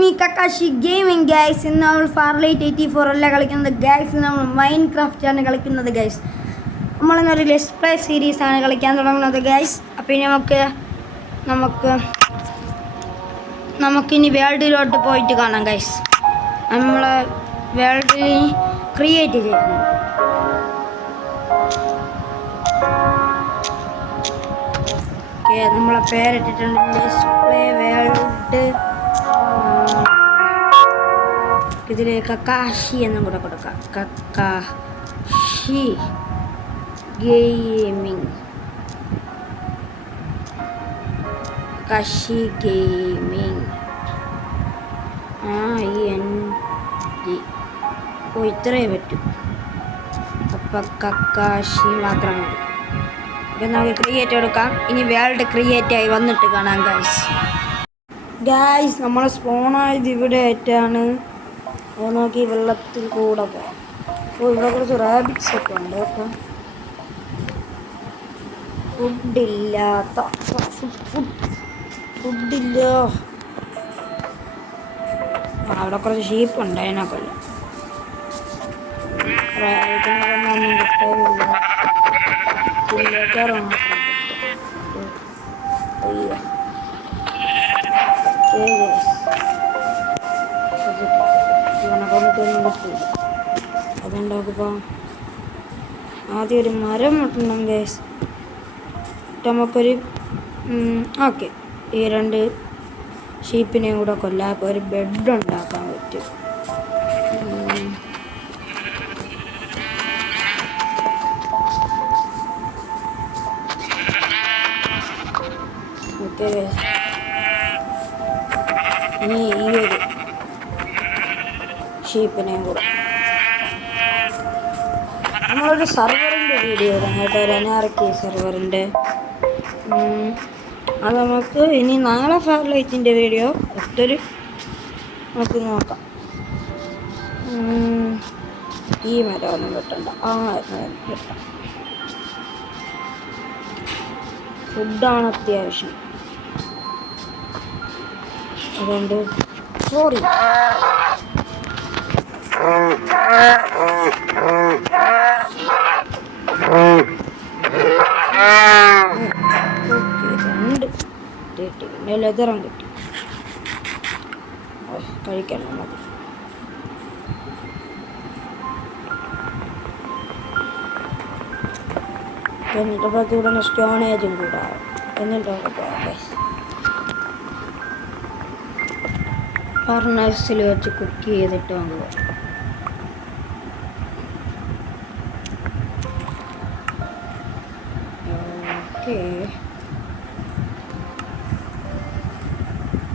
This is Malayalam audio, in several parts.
Me Kakashi gaming guys. ഇന്ന് നമ്മൾ ഫാർലൈറ്റ് 84 അല്ല കളിക്കുന്നത് ഗൈസ്, നമ്മൾ മൈൻക്രാഫ്റ്റ് ആണ് കളിക്കുന്നത് ഗൈസ്. നമ്മളിന്നൊരു ലെറ്റ്സ് പ്ലേ സീരീസ് ആണ് കളിക്കാൻ തുടങ്ങുന്നത് ഗൈസ്. അപ്പോൾ ഇനി നമുക്കിനി വേൾഡിലോട്ട് പോയിട്ട് കാണാം ഗൈസ്. നമ്മൾ വേൾഡിൽ ക്രിയേറ്റ് ചെയ്യാം. നമ്മളെ പേരിട്ടിട്ടുണ്ട് ലെറ്റ്സ് പ്ലേ വേൾഡ്. ഇതിൽ കക്കാഷി എന്നും കൂടെ കൊടുക്കാം. Kakashi gaming, Kakashi gaming. ഇത്രയേ പറ്റൂ. അപ്പം കക്കാഷി മാത്രം മതി. അപ്പം നമുക്ക് ക്രിയേറ്റ് എടുക്കാം. ഇനി വേൾഡ് ക്രിയേറ്റ് ആയി വന്നിട്ട് കാണാം ഗായ്സ്. നമ്മൾ സ്പോണായത് ഇവിടെ ആയിട്ടാണ്. അത് നോക്കി വെള്ളത്തിൽ കൂടെ പോകാം. ഇവിടെ കുറച്ച് റാബിറ്റ്സ് ഒക്കെ ഉണ്ട് കേട്ടോ. ഫുഡില്ല. അവിടെ കുറച്ച് ഷീപ്പ് ഉണ്ട്, അതിനെ കൊല്ലം. ഇതിനൊന്നും കിട്ടാറില്ല. അതുകൊണ്ടാക്കിപ്പോൾ ആദ്യം ഒരു മരം മുട്ടണം ഗൈസ്. നമുക്കൊരു ഓക്കെ, ഈ 2 ഷീപ്പിനെയും കൂടെ കൊല്ലാൻ അപ്പോൾ ഒരു ബെഡ് ഉണ്ടാക്കാൻ പറ്റും. ഓക്കെ ഗൈസ്, ഈ ഒരു ഷീപ്പിനെയും കൂടെ നമ്മളൊരു സർവറിൻ്റെ വീഡിയോ ഇടാം കേട്ടോ, ഒരു അനാർക്കി സെർവറിൻ്റെ. അത് നമുക്ക് ഇനി നാളെ ഫാർലൈറ്റിൻ്റെ വീഡിയോ ഒത്തിരി നമുക്ക് നോക്കാം. ഈ മരമൊന്നും കിട്ടണ്ട, ആ മരം കിട്ടാം. ഫുഡാണ് അത്യാവശ്യം, അതുകൊണ്ട് സോറി. പിന്നെ ലെതറും കിട്ടി, കഴിക്കാൻ മതി. എന്നിട്ട് ബാക്കി ഇവിടെ സ്റ്റോണേജും കൂടെ എന്നിട്ടൊക്കെ പോകാം. ഫർണസിൽ വെച്ച് കുക്ക് ചെയ്തിട്ട് നമുക്ക് പോകാം.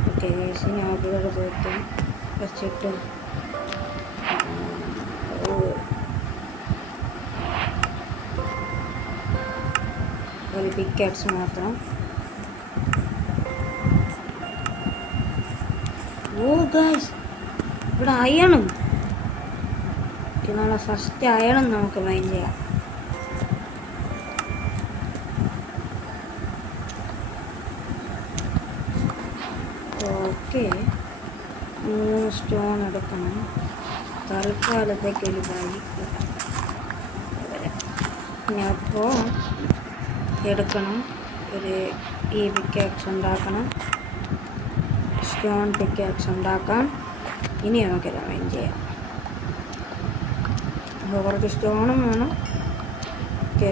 ഓക്കെ ഗൈസ്, നമുക്ക് ഇവിടെ പോയിട്ട് വെച്ചിട്ട് ഒരു പിക്കാക്സ് മാത്രം. ഓ ഗൈസ്, ഇവിടെ അയണും. നമ്മളെ ഫസ്റ്റ് അയണും നമുക്ക് മൈൻഡ് ചെയ്യാം. ഓക്കെ, 3 സ്റ്റോൺ എടുക്കണം. തൽക്കാലത്തേക്ക് ഒരു വഴി. പിന്നെ അപ്പോൾ എടുക്കണം, ഒരു ഈ പിക്കാക്സ് ഉണ്ടാക്കണം, സ്റ്റോൺ പിക്കാക്സ് ഉണ്ടാക്കാം. ഇനി നമുക്കത് മൈൻഡ് ചെയ്യാം. അപ്പോൾ കുറച്ച് സ്റ്റോണും വേണം. ഓക്കെ,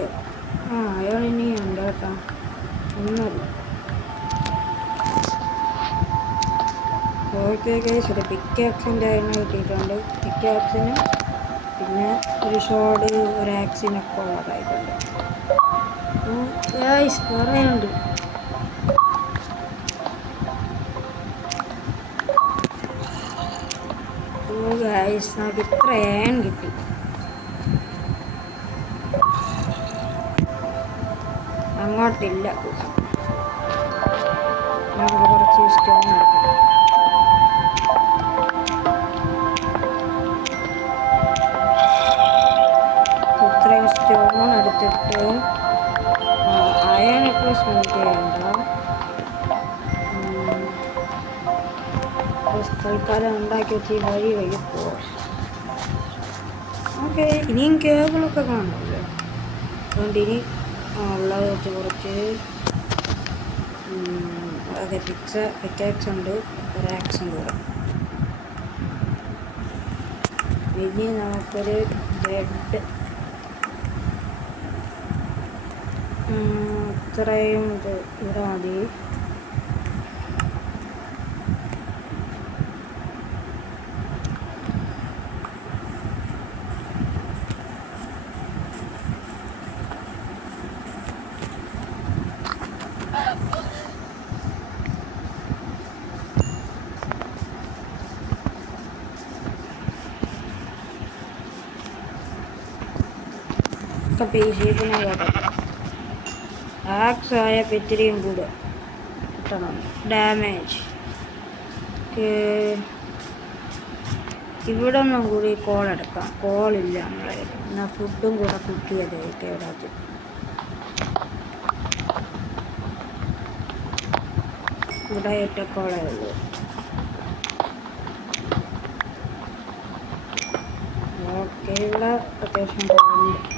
അയാൾ ഇനിയുണ്ട് കേട്ടോ, ഒന്നുമില്ല. ഓക്കെ ഗൈസ്, ഒരു പിക്കാക്സിൻ്റെ എണ്ണ കിട്ടിയിട്ടുണ്ട്. പിക്കാക്സിന് പിന്നെ ഒരു ഷോഡ്, ഒരു ആക്സിനൊക്കെ ഉള്ളതായിട്ടുണ്ട് ഗൈസ്. കുറേ ഉണ്ട്. ഓ ഗൈസ്, നമുക്ക് ഇത്ര ഏൺ കിട്ടി. അങ്ങോട്ടില്ല, നമുക്ക് കുറച്ച് സ്റ്റോൺ എടുക്കണം. ഇത്രയും സ്റ്റോൺ എടുത്തിട്ട് അയണൊക്കെ സ്മെൽറ്റ് ചെയ്യണ്ട. തൽക്കാലം ഉണ്ടാക്കി വെച്ച് വഴി പോവാം. ഓക്കെ, ഇനിയും കേബിളൊക്കെ കാണുമല്ലോ. അതുകൊണ്ട് ഇനി ഉള്ളത് വെച്ച് കുറച്ച് അതൊക്കെ പിക്കാക്സ് ഉണ്ട്, റാക്സും കൂടെ. ഇനി നമുക്കൊരു ബെഡ് ഇത്രയും ഇത് ഇവിടെ മതി. പിന്നെ ആക്സ് ആയ ഇത്തിരിയും കൂടെ കിട്ടണം. ഡാമേജ് ഇവിടെ ഒന്നും കൂടി കോൾ എടുക്കാം. കോളില്ല നമ്മളെ. എന്നാൽ ഫുഡും കൂടെ കുക്ക് ചെയ്ത് കഴിക്കാം. ഇവിടെ ഒറ്റ കോളേ ഉള്ളൂ. ഓക്കെ, ഇവിടെ അത്യാവശ്യം കോളുണ്ട്.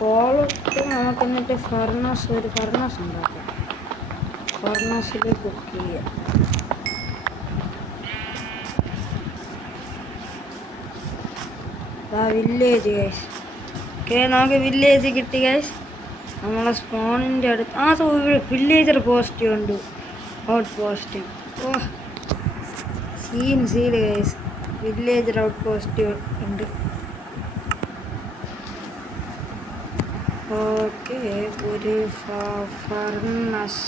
കോളിട്ട് നമുക്ക് എന്നിട്ട് ഒരു ഫർണസ് ഉണ്ടാക്കാം. ഫർണസിൽ കുക്ക് ചെയ്യാം. Village guys. ഓക്കെ, നമുക്ക് വില്ലേജ് കിട്ടി ഗൈസ്. നമ്മളെ സ്പോണിൻ്റെ അടുത്ത് വില്ലേജർ പോസ്റ്റ് ഉണ്ട്, out post. Scene guys, villager out post ഉണ്ട്. ഓക്കെ, ഒരു ഫർണസ്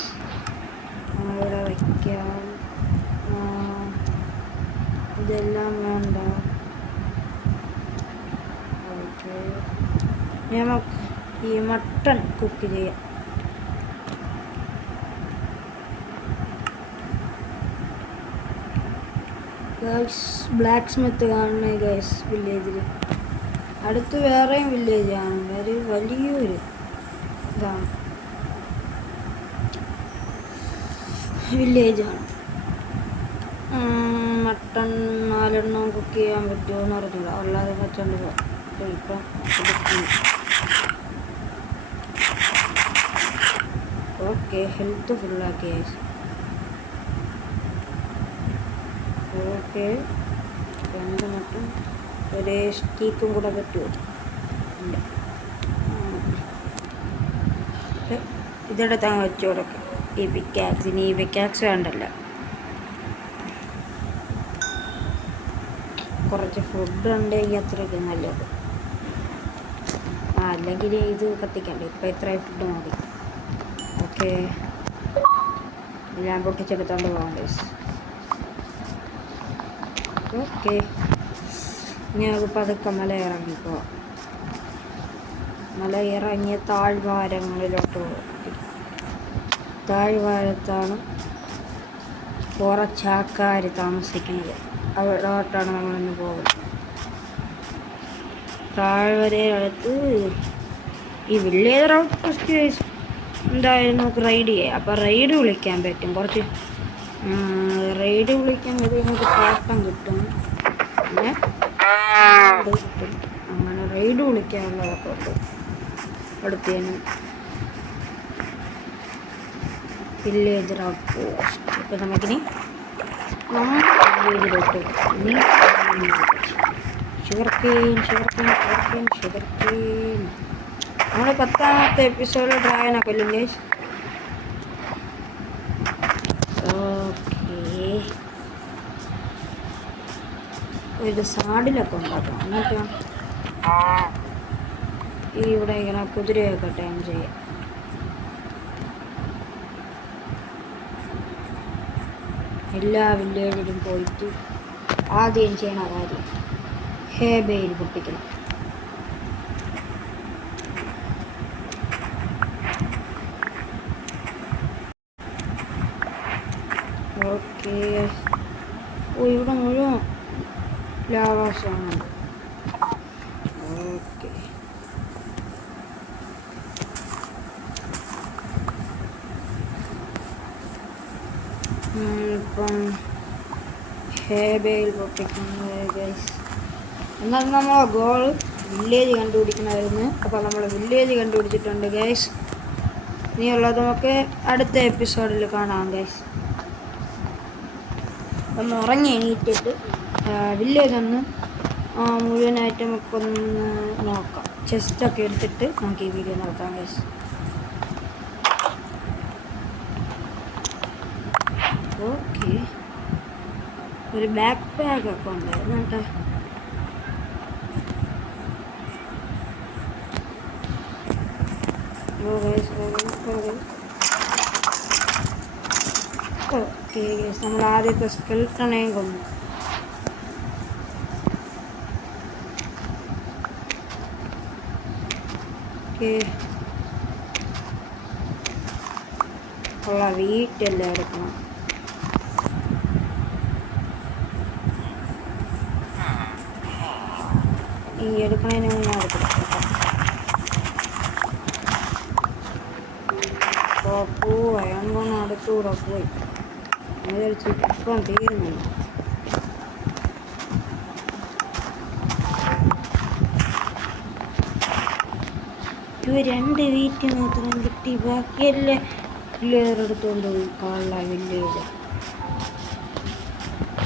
ഇവിടെ വയ്ക്കാം. ഇതെല്ലാം വേണ്ട. ഓക്കെ, നമുക്ക് ഈ മട്ടൺ കുക്ക് ചെയ്യാം. ബ്ലാക്ക് സ്മിത്ത് കാണുന്നത് ഗൈസ് വില്ലേജിൽ. അടുത്ത് വേറെയും വില്ലേജാണ്, വലിയൊരു ഇതാണ് വില്ലേജാണ്. മട്ടൺ 4 എണ്ണം കുക്ക് ചെയ്യാൻ പറ്റുമോ എന്ന് അറിഞ്ഞില്ല. അല്ലാതെ വെച്ചോണ്ട് പോകാം. ഇപ്പം ഓക്കെ, ഹെൽത്ത് ഫുള്ളാക്കി. ഓക്കെ, 2 മട്ടൺ ഒരു സ്റ്റീക്കും കൂടെ പറ്റുമോ? ഇല്ല. ഇതെടുത്ത് അങ്ങ് വെച്ച് കൊടുക്കാം. ഈ പിക്കാക്സ് വേണ്ടല്ലോ. കുറച്ച് ഫുഡ് ഉണ്ടെങ്കിൽ അത്രയ്ക്ക് നല്ലത്. അല്ലെങ്കിൽ ഇത് കത്തിക്കണ്ടേ. ഇപ്പം ഇത്രയും ഫുഡ് മതി. ഓക്കെ, എല്ലാം പൊട്ടിച്ചെടുത്തോണ്ട് പോകാം ഗൈസ്. ഓക്കെ, ഞങ്ങൾക്ക് പതുക്കെ മല ഇറങ്ങിപ്പോവാം. മല ഇറങ്ങിയ താഴ്വാരങ്ങളിലോട്ട് പോകും. താഴ്വാരത്താണ് കുറച്ച് ആൾക്കാർ താമസിക്കുന്നത്. അവിടോട്ടാണ് നമ്മളിന്ന് പോകുന്നത്. താഴ്വരയടുത്ത് ഈ വില്ലേജർ ഔട്ട് പോസ്റ്റ് എന്തായാലും നമുക്ക് റൈഡ് ചെയ്യാം. അപ്പോൾ റൈഡ് വിളിക്കാൻ പറ്റും. കുറച്ച് റൈഡ് വിളിക്കാൻ പറ്റും. നമുക്ക് പാട്ടം കിട്ടും, പിന്നെ കിട്ടും. അങ്ങനെ റൈഡ് വിളിക്കാനുള്ളതൊക്കെ ഉണ്ട്. അടുത്തേനും വില്ലേജർ ഔട്ട് പോസ്റ്റ്. അപ്പോൾ നമുക്കിനി വില്ലേജിലോട്ട് ഷുഗർ കെയിൻ. നമ്മൾ 10ാമത്തെ എപ്പിസോഡിൽ ഡ്രാഗനെ കൊല്ലും ഗൈസ്. ഓക്കെ, ഒരു സാഡിലൊക്കെ ഉണ്ടാക്കണം. എന്നിട്ട് ഇവിടെ ഇങ്ങനെ കുതിരയൊക്കെ ടൈം ചെയ്യാം. എല്ലാ വില്ലേജിലും പോയിട്ട് ആദ്യം ചെയ്യണ കാര്യം ഹേബയിൽ പൊട്ടിക്കണം. ഓക്കെ, ഇവിടെ മുഴുവൻ ലാവാസാണ്. ഓക്കെ, ഇപ്പം ഹേബയിൽ പൊട്ടിക്കുന്നത് ഗൈസ്. എന്നാൽ നമ്മൾ ഗോൾ വില്ലേജ് കണ്ടുപിടിക്കണമായിരുന്നു. അപ്പോൾ നമ്മൾ വില്ലേജ് കണ്ടുപിടിച്ചിട്ടുണ്ട് ഗൈസ്. ഇനിയുള്ളത് നമുക്ക് അടുത്ത എപ്പിസോഡിൽ കാണാം ഗൈസ്. ഒന്ന് ഉറങ്ങി എണീറ്റിട്ട് വില്ലേജ് ഒന്ന് മുഴുവനായിട്ട് നമുക്കൊന്ന് നോക്കാം. ചെസ്റ്റൊക്കെ എടുത്തിട്ട് നമുക്ക് ഈ വീഡിയോ നോക്കാം ഗൈസ്. ഓക്കെ, ഒരു ബാക്ക് പാക്കൊക്കെ ഉണ്ടായിരുന്നു കേട്ടോ. ഓക്കെ ഗൈസ്, നമ്മൾ ആദ്യത്തെ സ്കെൽട്ടനെയും കൊന്നു. ഓക്കെ, ഉള്ള വീട്ടെല്ലാം എടുക്കണം. ഈ എടുക്കണതിന് മുന്നേ എടുക്കണം. പോവായി അതൊന്നും അടുത്തൂടെ പോയി വിചാരിച്ചു ഇപ്പം തീരുന്നില്ല. ഇവ 2 വീട്ടിൽ മാത്രം കിട്ടി, ബാക്കിയെല്ലാം വില്ലേജെടുത്തോണ്ട് പോയി. കള്ള വില്ലേജ്.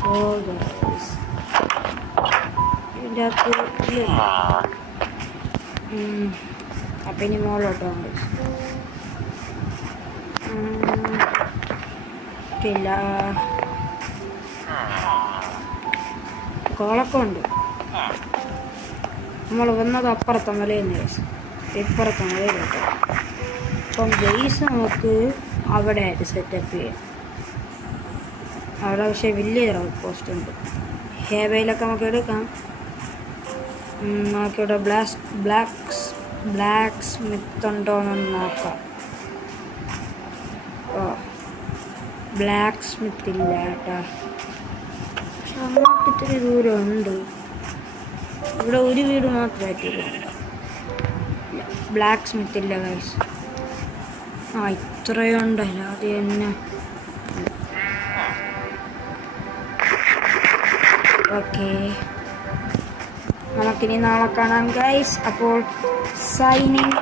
ഓ ഗൈസ്, ഇതിൻ്റെ അകത്ത് അപ്പം ഇനി മോളോട്ടോ ഇല്ല. കോളൊക്കെ ഉണ്ട്. നമ്മൾ വന്നത് അപ്പുറത്തെ മലയെന്ന് ഗൈസ്, ഇപ്പുറത്തെ മലയിലോട്ട്. അപ്പം ഗൈസ് നമുക്ക് അവിടെ ആയിട്ട് സെറ്റപ്പ് ചെയ്യാം. അവിടെ പക്ഷേ വലിയ ഔട്ട് പോസ്റ്റ് ഉണ്ട്. ഹേബയിലൊക്കെ നമുക്ക് എടുക്കാം. നമുക്കിവിടെ ബ്ലാക്ക് സ്മിത്ത് ഉണ്ടോയെന്ന് നോക്കാം. ഓ, ബ്ലാക്ക് സ്മിത്ത് ഇല്ല കേട്ടോ. പക്ഷെ അങ്ങോട്ട് ഇത്തിരി ദൂരമുണ്ട്. ഇവിടെ ഒരു വീട് മാത്രമായിട്ടില്ല. ബ്ലാക്ക് സ്മിത്ത് ഇല്ല ഗൈസ്. ഇത്രയുണ്ടല്ലോ, അത് തന്നെ. ഓക്കെ, നമുക്കിനി നാളെ കാണാം ഗൈസ്. അപ്പോൾ സൈനിങ്